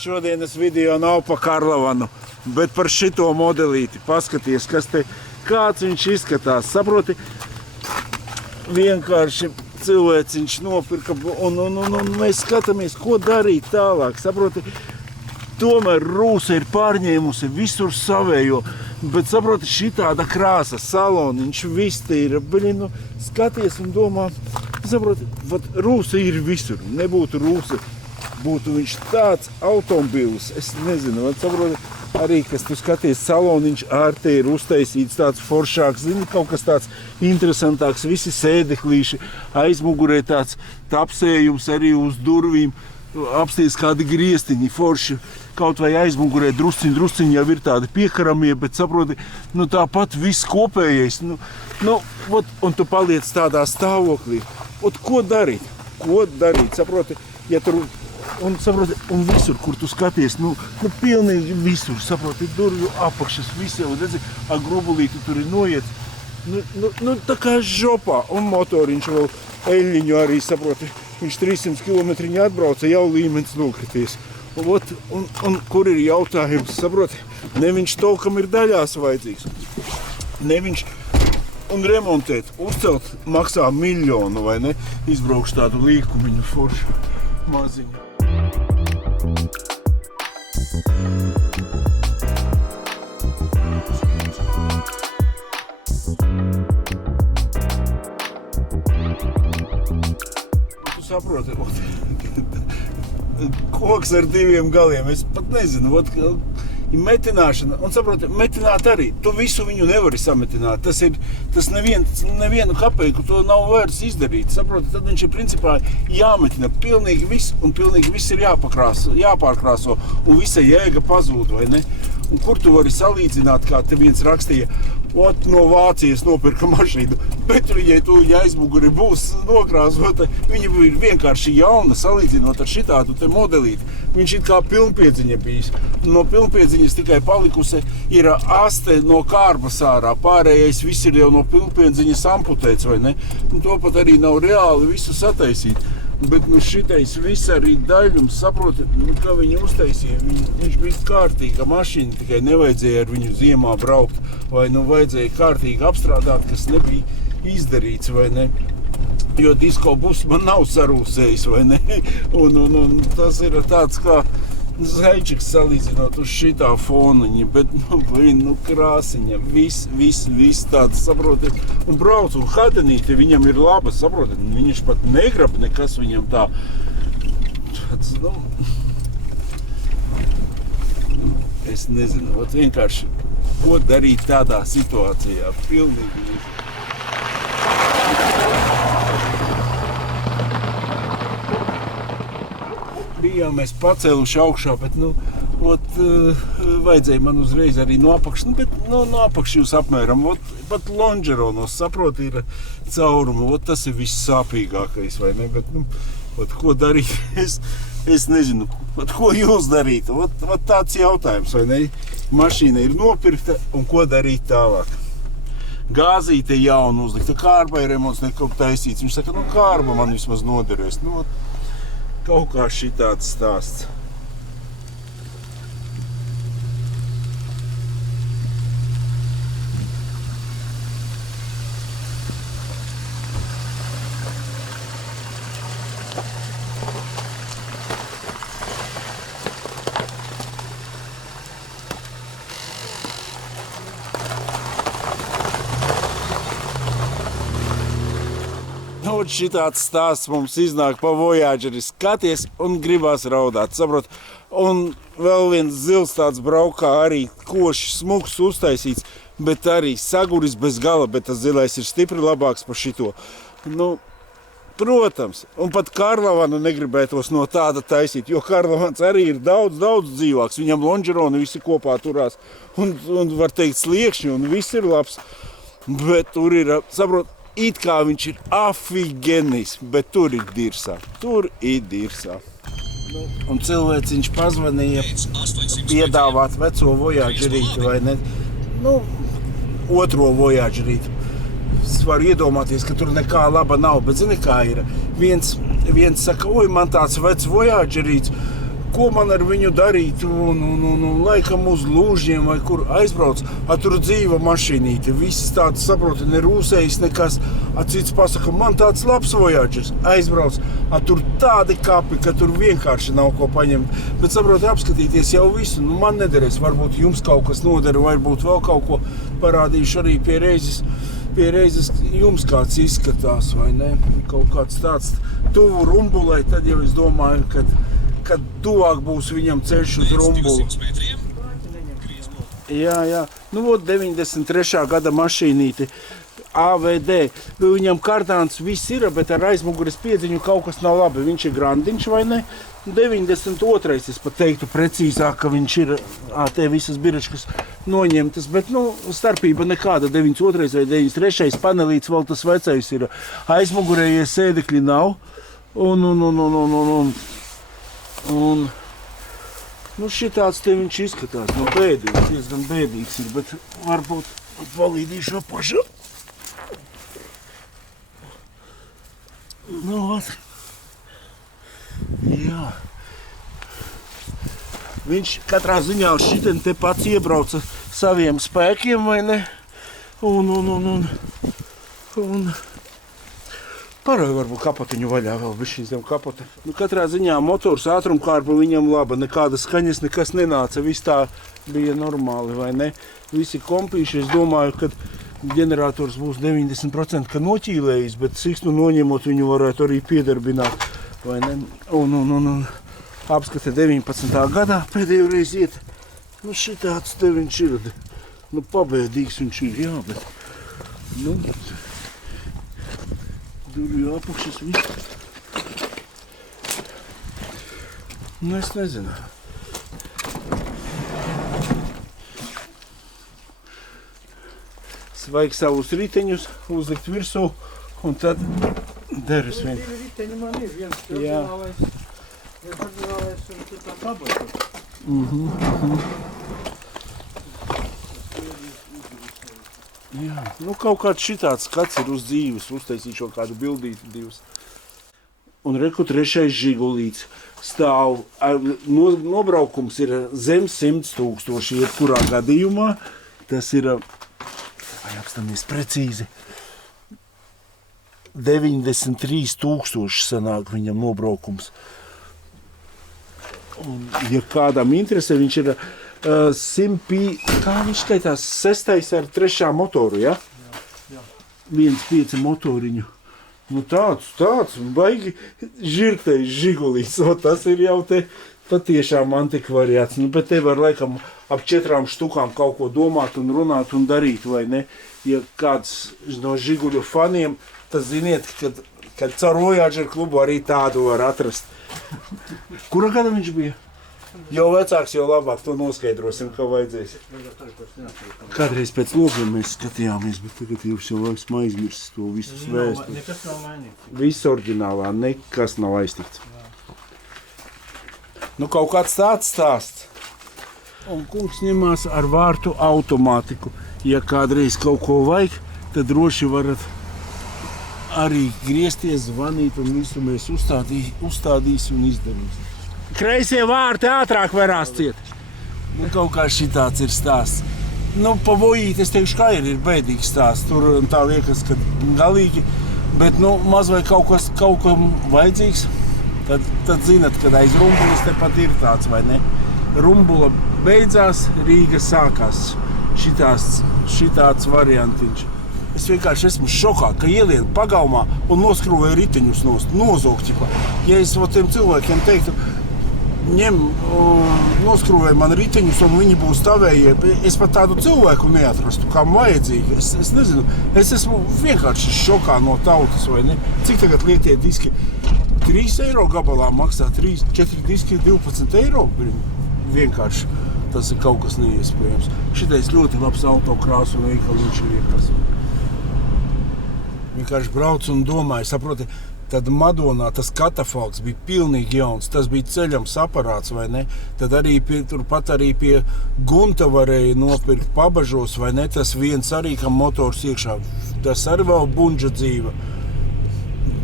šodienas video nav pa Karlavanu, bet par šito modelīti. Paskaties, kāds viņš izskatās. Saproti, vienkārši cilvēciņš nopirka un mēs skatāmies, ko darīt tālāk. Saproti, tomēr Rūsa ir pārņēmusi visur savējo, bet saproti, šitāda krāsa, saloniņš, viss te ir. Skaties un domā, saproti, Rūsa ir visur. Nebūtu Rūsa, būtu viņš tāds automobīls. Es nezinu, saproti, arī, kas tu skaties, saloniņš ārte ir uztaisīts tāds foršāks, zini, kaut kas tāds interesantāks, visi sēdeklīši, aizmugurē tāds tapsējums arī uz durvīm, apsties kādi griestiņi, forši, kaut vai aizmugurē drusciņi jau ir tādi piekaramie, bet saproti, tāpat viss kopējais, un tu paliec tādā stāvoklī. Ko darīt? Saproti, ja tur un visur, kur tu skaties, pilnīgi visur, saproti, durvju apakšas, visi jau, redzi, grubulīti tur ir noiet, tā kā žopā, un motoriņš vēl eļļiņu arī, saproti, viņš 300 km atbrauca, jau līmenis nokrities. Un kur ir jautājums, saproti, ne viņš tolkam ir daļās vajadzīgs, ne viņš, un remontēt, uzcelt maksā miljonu, vai ne, izbraukš tādu līkumiņu foršu maziņu. Tu saproti, koks ar diviem galiem, es pat nezinu, metināšana, un saproti, metināt arī, tu visu viņu nevari sametināt, tas nevienu kapeiku to nav vērts izdarīt, saproti, tad viņš ir principā jāmetina pilnīgi viss, un pilnīgi viss ir jāpārkrāso, un visa jēga pazūd, vai ne? Un kur tu vari salīdzināt, kā te viens rakstīja, no Vācijas nopirka mašīnu, bet viņai tu aizmuguri būs nokrāsota, viņa ir vienkārši jauna, salīdzinot ar šitādu te modelīti. Viņš ir kā pilnpiedziņa bijis. No pilnpiedziņas tikai palikusi ir aste no kārbas ārā, pārējais viss ir jau no pilnpiedziņas amputēts, vai ne? Un to pat arī nav reāli visu sataisīt. Bet šitais viss arī daļums, saproti, ka viņu uztaisīja, viņš bija kārtīga mašīna, tikai nevajadzēja ar viņu ziemā braukt, vai vajadzēja kārtīgi apstrādāt, kas nebija izdarīts, vai ne? Jo disko bus man nav sarūsējis, vai ne? Un tas ir tāds kā zaičiks salīdzinot uz šitā foniņa, bet, krāsiņa, viss tāds, saprotiet, un brauc, un hadenīte viņam ir laba, saprotiet, viņš pat negrab nekas viņam tā, tāds, es nezinu, vienkārši, ko darīt tādā situācijā, pilnīgi nezinu. Bijām mēs pacēluši augšā, bet, vajadzēja man uzreiz arī no apakšas, bet no apakšas jūs apmēram, pat lonžeronos, saproti, ir caurumi, tas ir viss sāpīgākais, vai ne, bet, ko darīt, es nezinu, ko jūs darīt, tāds jautājums, vai ne, mašīna ir nopirkta, un ko darīt tālāk. Gāzīte jauna uzlikta, kārbai remonts nekaup taisīts, viņš saka, kārba man vismaz noderēs, kaut kā šitāds stāsts. Šitāds stāsts mums iznāk pa Voyageri, skaties un gribās raudāt, saprot. Un vēl viens zils tāds braukā arī koši smuks uztaisīts, bet arī saguris bez gala, bet tas zilais ir stipri labāks par šito. Protams, un pat Karlavanu negribētos no tāda taisīt, jo Karlavans arī ir daudz dzīvāks, viņam lonžeroni visi kopā turās, un var teikt sliekšņi, un viss ir labs, bet tur ir, saprot, it kā viņš ir afigenis, bet tur ir dirsā. Un cilvēciņš pazvanīja piedāvāt veco Voyagerīti, vai ne? Otro Voyagerīti. Es varu iedomāties, ka tur nekā laba nav, bet zini kā ir? Viens saka, man tāds vecs Voyagerīts, ko man ar viņu darīt, un laikam uz lūžiem vai kur aizbrauc, tur dzīva mašīnīte, visas tādas, saproti, nerūsējas nekas, cits pasaka, man tāds labs Voyagers, aizbrauc, tur tādi kapi, ka tur vienkārši nav ko paņemt, bet, saproti, apskatīties jau visu, man nederēs, varbūt jums kaut kas nodara, varbūt vēl kaut ko parādīšu arī pie reizes jums kāds izskatās, vai ne? Kaut kāds tāds tuvu Rumbulai, tad jau es domāju, kad tuvāk būs viņam ceļš uz Rumbulu. Jā. Nu, 93. gada mašīnīti, AVD. Viņam kartāns viss ir, bet ar aizmugures piedziņu kaut kas nav labi. Viņš ir grandiņš, vai ne? 92. es pat teiktu precīzāk, ka viņš ir te visas biračkas noņemtas, bet, starpība nekāda, 92. vai 93. panelīts vēl tas vecais ir, aizmugurējie sēdekļi nav, un šitāds te viņš izskatās, bēdīgs, diezgan bēdīgs ir, bet varbūt palīdīšu pašu. Jā. Viņš katrā ziņā uz šitien te pats iebrauca saviem spēkiem, vai ne? Un parāj varbūt kapotiņu vaļā vēl bišķiņ zem kapota. Katrā ziņā motors ātrumkārpa viņam laba, nekāda skaņas nekas nenāca, viss tā bija normāli, vai ne? Visi kompīši, es domāju, ka ģenerators būs 90%, ka noķīlējis, bet sikstu noņemot viņu varētu arī piedarbināt. Vai ne? Un apskata 19. gadā pēdējo reizi iet. Šitāds te viņš ir. Pabēdīgs viņš ir, jā, bet... Durvju apakšas viss. Es nezinu. Vajag savus riteņus uzlikt virsū, un tad deres vien. Divi riteņi man ir, viens oriģinālais un tā pabaisa. Jā, kaut kāds šitāds skats ir uz dzīves, uztaisīt šo kādu bildīti divas. Un reku trešais žigulīts stāv, nobraukums ir zem 100 000, jebkurā gadījumā, tas ir, apstāmies precīzi, 93 000 sanāk viņam nobraukums. Un, ja kādam interesē, viņš ir 100, kā viņš skaitās, 6. ar 3. motoru, ja? Jā. 1.5 motoriņu. Tāds, baigi žirtais žigulīts, tas ir jau te patiešām antikvariāts. Bet te var laikam ap 4 štukām kaut ko domāt un runāt un darīt, vai ne? Ja kāds no žiguļu faniem, tad ziniet, kad caur Voyager klubu arī tādu var atrast. Kura gada viņš bija? Jau vecāks, jau labāk, to noskaidrosim, kā vajadzēs. Kādreiz pēc logiem mēs skatījāmies, bet tagad jau esmu aizmirsis to visu svēstu. Nekas nav mainīts. Viss oriģinālā, nekas nav aiztikts. Kaut kāds tāds stāsts. Un kungs ņemās ar vārtu automātiku. Ja kādreiz kaut ko vajag, tad droši varat arī griezties, zvanīt un visu mēs uzstādīsim un izdarīsim. Kreisie vārti ātrāk varās ciet. Kaut kā šitāds ir stāsts. Pa Vojīt es teikšu, kā ir bēdīgs stāsts. Tur tā liekas, ka galīgi, bet maz vai kaut kam vajadzīgs, tad zinat, kad aiz Rumbulas tepat ir tāds, vai ne? Rumbula beidzās, Rīga sākās. Šitāds variantiņš. Es vienkārši esmu šokā, ka ielien pagalmā un noskrūvēju riteņus nozogt. Ja es tiem cilvēkiem teiktu, noskrūvēju man riteņus un viņi būs tavējie, es pat tādu cilvēku neatrastu, kam vajadzīgi. Es nezinu, es esmu vienkārši šokā no tautas, vai ne? Cik tagad lietie diski? 3 eiro gabalā maksā, 4 diski 12 eiro. Vienkārši tas ir kaut kas neiespējams. Šitais ļoti labs autokrāsu un veikaliņš ir iekas. Vienkārši brauc un domāju, saproti, tad Madonā tas katafalks bija pilnīgi jauns, tas bija ceļams aparāts, vai ne? Tad arī turpat arī pie Gunta varēja nopirkt pabažos, vai ne? Tas viens arī, kam motors iekšā, tas arī vēl bunģa dzīve.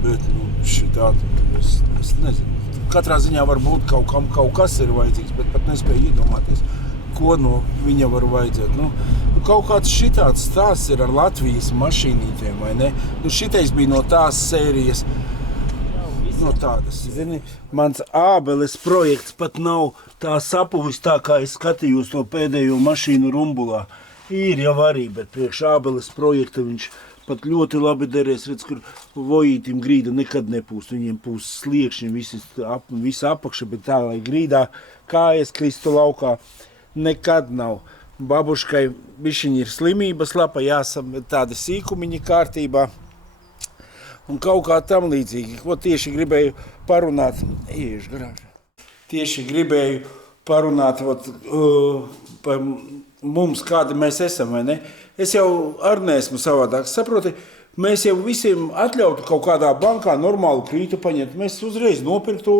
Bet, šitādi, es nezinu. katrā ziņā var būt kaut kas ir vajadzīgs, bet pat nespēju iedomāties, ko no viņa var vajadzēt. Kaut kāds šitāds stāsts ir ar Latvijas mašīnītēm, vai ne? Šitais bija no tās sērijas, no tādas. Zini, mans ābeles projekts pat nav tā sapuvis tā, kā es skatījos to pēdējo mašīnu rumbulā. Ir jau arī, bet priekš ābeles projekta viņš pat ļoti labi derēs, redz, kur vojītim grīda nekad nepūst. Viņiem pūst sliekšņi, visa apakša, bet tā, lai grīdā kājas kristu laukā, nekad nav. Babuškai bišķiņi ir slimības lapa, jāsam tādi sīkumiņi kārtībā. Un kaut kā tam līdzīgi, ko tieši gribēju parunāt, par mums, kādi mēs esam, vai ne? Es jau ar neesmu savādāk, saproti, mēs jau visiem atļautu kaut kādā bankā normālu krītu paņemt, mēs uzreiz nopirktu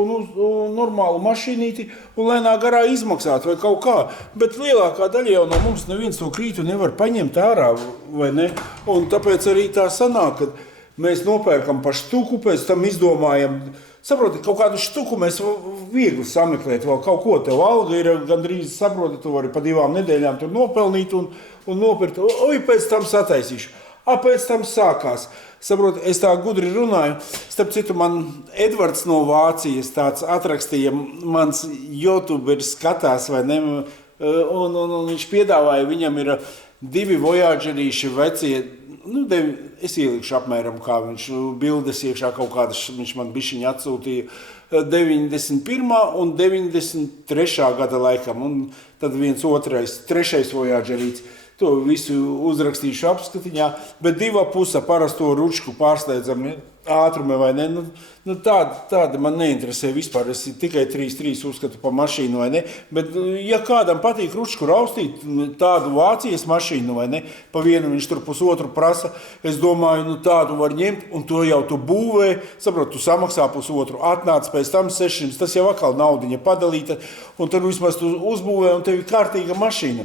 normālu mašīnīti un lēnā garā izmaksātu vai kaut kā, bet lielākā daļa jau no mums neviens to krītu nevar paņemt ārā, vai ne? Un tāpēc arī tā sanāk, kad mēs nopērkam par štuku, pēc tam izdomājam, saproti, kaut kādu štuku mēs viegli sameklēt, vēl kaut ko, tev alga ir gandrīz, saproti, tu vari pa 2 nedēļām tur nopelnīt un nopirkt, pēc tam sataisīšu. Pēc tam sākās. Saproti, es tā gudri runāju, starp citu man Edvards no Vācijas tāds atrakstīja, mans YouTuberis skatās, vai ne, un viņš piedāvāja, viņam ir 2 Voyagerīši vecie, es ielikšu apmēram, kā viņš bildes iekšā kaut kādas, viņš man bišķiņi atsūtīja 91. un 93. gada laikam, un tad viens otrais, 3. Voyagerīts. To visu uzrakstīšu apskatiņā, bet 2,5 parasto ručku pārslēdzam ātrume vai ne. Tāda man neinteresē vispār, es tikai 3.3 uzskatu pa mašīnu vai ne. Bet ja kādam patīk ručku raustīt tādu Vācijas mašīnu vai ne, pa vienu viņš tur 1,5 prasa, es domāju, tādu var ņemt un to jau tu būvē, saprot, tu samaksā 1,5, atnāc pēc tam 600, tas jau atkal naudiņa padalīta un tad vismaz tu uzbūvē un tev ir kārtīga mašīna.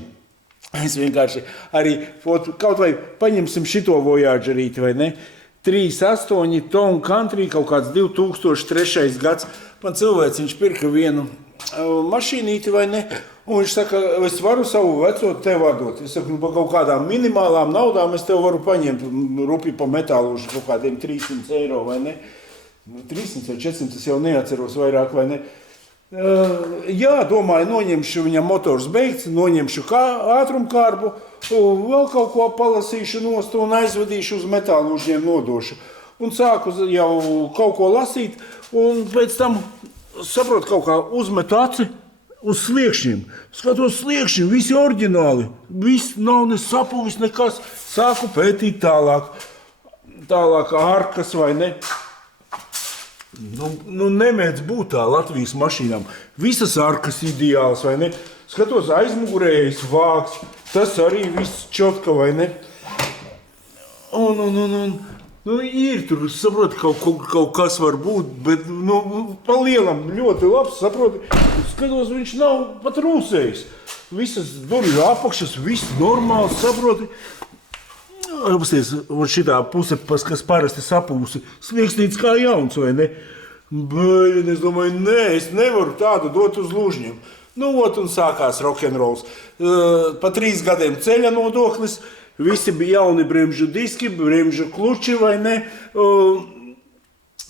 Es vienkārši arī, kaut vai paņemsim šito Voyagerīti, vai ne? 3,8 tonu country, kaut kāds 2003. gads. Man cilvēciņš pirka vienu mašīnīti, vai ne? Un viņš saka, es varu savu veco tev atdot. Es saku, pa kaut kādām minimālām naudām es tev varu paņemt rupi pa metālušu kaut kādiem 300 eiro, vai ne? 300 vai 400, es jau neatceros vairāk, vai ne? Jā, domāju, noņemšu viņam motors beigts, noņemšu ātrumkārbu, vēl kaut ko palasīšu nost un aizvedīšu uz metālūžiem nodošu. Un sāku jau kaut ko lasīt, un pēc tam, saprot, kaut kā uzmetu aci uz sliekšņiem. Skatos sliekšņi, visi oriģināli, viss nav ne sapuvis, nekas. Sāku pētīt tālāk ārkas vai ne. Nemēdz būt tā Latvijas mašīnām. Visas arkas ideāls, vai ne? Skatos aizmugurējais vāks, tas arī viss čotka, vai ne? Ir tur, saproti, kaut kas var būt, bet, pa lielam ļoti labs, saproti, skatos, viņš nav pat rūsējis. Visas durvju apakšas, viss normāls, saproti. Apsties, šitā puse, kas parasti sapūsi, slieksnīts kā jauns, vai ne? Bet es domāju, es nevaru tādu dot uz Lužņiem. Un sākās rock'n'rolls. Pa 3 gadiem ceļa nodoklis, visi bija jauni bremžu diski, bremžu kluči, vai ne?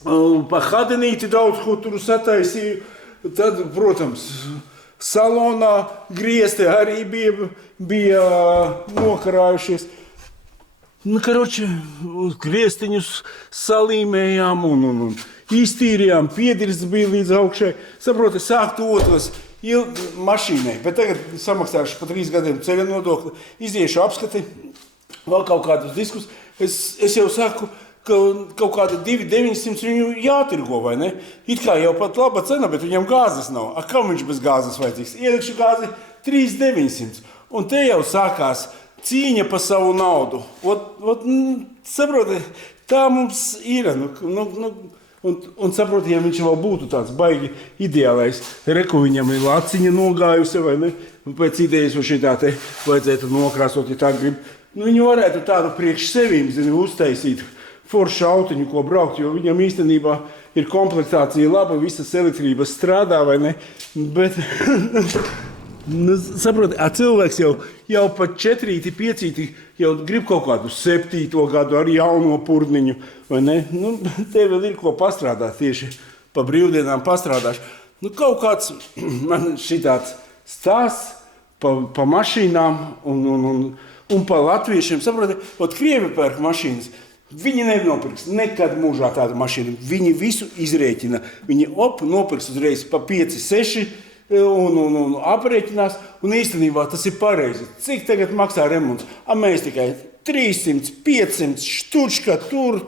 Pa hadenīti daudz ko tur sataisīju. Tad, protams, salonā griezti arī bija nokarājušies. Griestiņus salīmējām un iztīrījām, piedirs bija līdz augšai. Saproti, sāktu otros mašīnai, bet tagad samaksāšu pa 3 gadiem ceļa nodokli, iziešu apskati, vēl kaut kādus diskus. Es jau saku, ka kaut kāda 2,900 viņu jātirgo, vai ne? It kā jau pat laba cena, bet viņam gāzes nav. Kam viņš bez gāzes vajadzīgs? Ielikšu gāzi 3,900. Un te jau sākās cīņa pa savu naudu. Saproti, tā mums ir. Un saproti, ja viņš vēl būtu tāds baigi ideālais, reku viņam ir laciņa nogājusi, vai ne? Pēc idejas vai šitā te vajadzētu nokrāsot, ja tā grib. Viņu varētu tādu priekš sevīm, uztaisīt foršu autiņu, ko braukt, jo viņam īstenībā ir komplektācija laba, visas elektrības strādā, vai ne? Bet, nu, saproti, cilvēks jau pat 4, 5 jau grib kaut kādu 7. gadu ar jauno purniņu, vai ne? Nu, te vēl ir ko pastrādāt tieši pa brīvdienām pastrādāšu. Nu, kaut kāds man šitāds stāsts pa mašīnām un pa latviešiem. Saproti, Krievi pērk mašīnas. Viņi nenopirks nekad mūžā tādu mašīnu. Viņi visu izrēķina. Viņi nopirks uzreiz pa 5, 6 un aprēķinās. Un īstenībā tas ir pareizi. Cik tagad maksā remonts? Mēs tikai 300, 500, štučka, tur.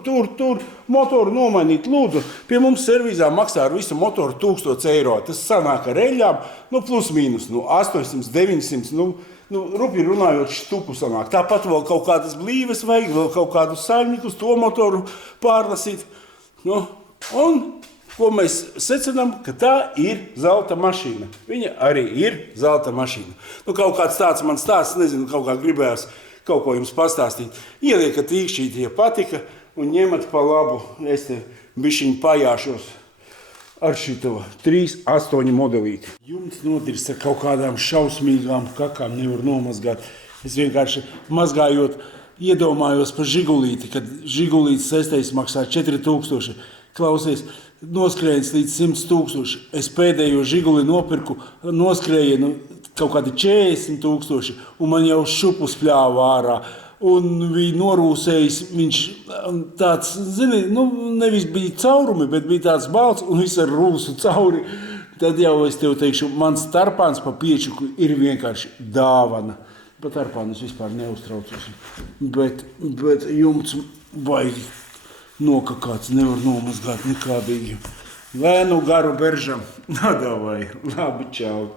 Motoru nomainīt, lūdzu. Pie mums servīzā maksā ar visu motoru 1000 eiro. Tas sanāk ar eļļām, plus mīnus, 800, 900, rupi runājot, štuku sanāk. Tāpat vēl kaut kādas blīves vajag, vēl kaut kādu saimnikus, to motoru pārlasīt. Un ko mēs secinām, ka tā ir zelta mašīna. Viņa arī ir zelta mašīna. Kaut kāds tāds man stāsts, nezinu, kaut kā gribējās kaut ko jums pastāstīt. Ieliekat īkšķīt, ja patika, un ņemat pa labu. Es te bišķiņ pajāšos ar šito 3.8 modelīti. Jumts notirs ar kaut kādām šausmīgām kakām, nevar nomazgāt. Es vienkārši mazgājot, iedomājos par Žigulīti, kad Žigulīts 6. maksā 4000. Klausies, noskrējiens līdz 100 000. Es pēdējo Žiguli nopirku, noskrējienu kaut kādi 40 000, un man jau šupus pļāva ārā. Un bija norūsējis, viņš tāds, zini, nevis bija caurumi, bet bija tāds balts un viss ar rūsu cauri. Tad jau es tev teikšu, mans tarpāns pa piečuku ir vienkārši dāvana. Par tarpānu es vispār neuztraucos. Bet jumts baigi nokakāts, nevar nomazgāt nekādīgi. Lēnu garu beržam. Nādāvai, labi, čau.